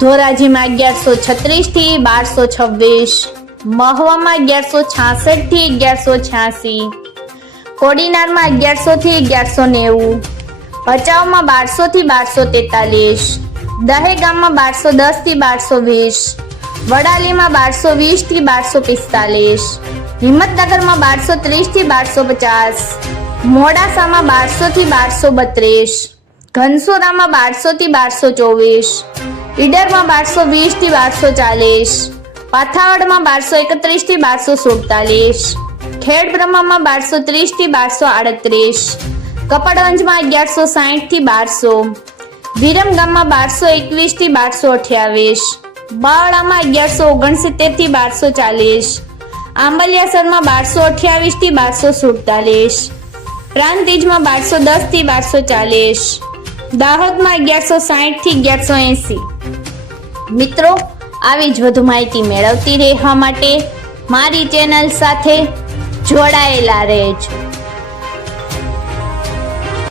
ધોરાજીમાં અગિયારસો છત્રીસથી બારસો છવ્વીસ. મહવામાં અગિયારસો છાસઠથી અગિયારસો છ્યાસી. કોડીનારમાં અગિયારસો થી અગિયારસો નેવું. ભચાઉમાં બારસો થી બારસો તેતાલીસ. દહેગામમાં બારસો દસથી બારસો વીસ. વડાલીમાં બારસો વીસથી બારસો પિસ્તાલીસ. હિંમતનગરમાં બારસો ત્રીસથી બારસો પચાસ. મોડાસામાં બારસો થી બારસો બત્રીસ. ઘનસોરામાં બારસો થી બારસો ચોવીસ. ઈડરમાં બારસો વીસથી બારસો ચાલીસ, પાથાવડમાં બારસો એકત્રીસથી બારસો સુડતાલીસ, ખેડ બ્રહ્મામાં બારસો ત્રીસથી બારસો આડત્રીસ, કપડવંજમાં અગિયારસો સાહીઠથી બારસો વિરમગામમાં બારસો એકવીસથી બારસો અઠ્યાવીસ, બાવળામાં અગિયારસો ઓગણસિત્તેરથી બારસો ચાલીસ, આંબલિયાસરમાં બારસો અઠ્યાવીસથી બારસો સુડતાલીસ પ્રાંતિજમાં બારસો દસથી બારસો ચાલીસ દાહોદમાં અગિયારસો સાહીઠથી અગિયારસો એંસી. મિત્રો, આવી જ વધુ માહિતી મેળવતી રહેવા માટે મારી ચેનલ સાથે જોડાયેલા રહેજો.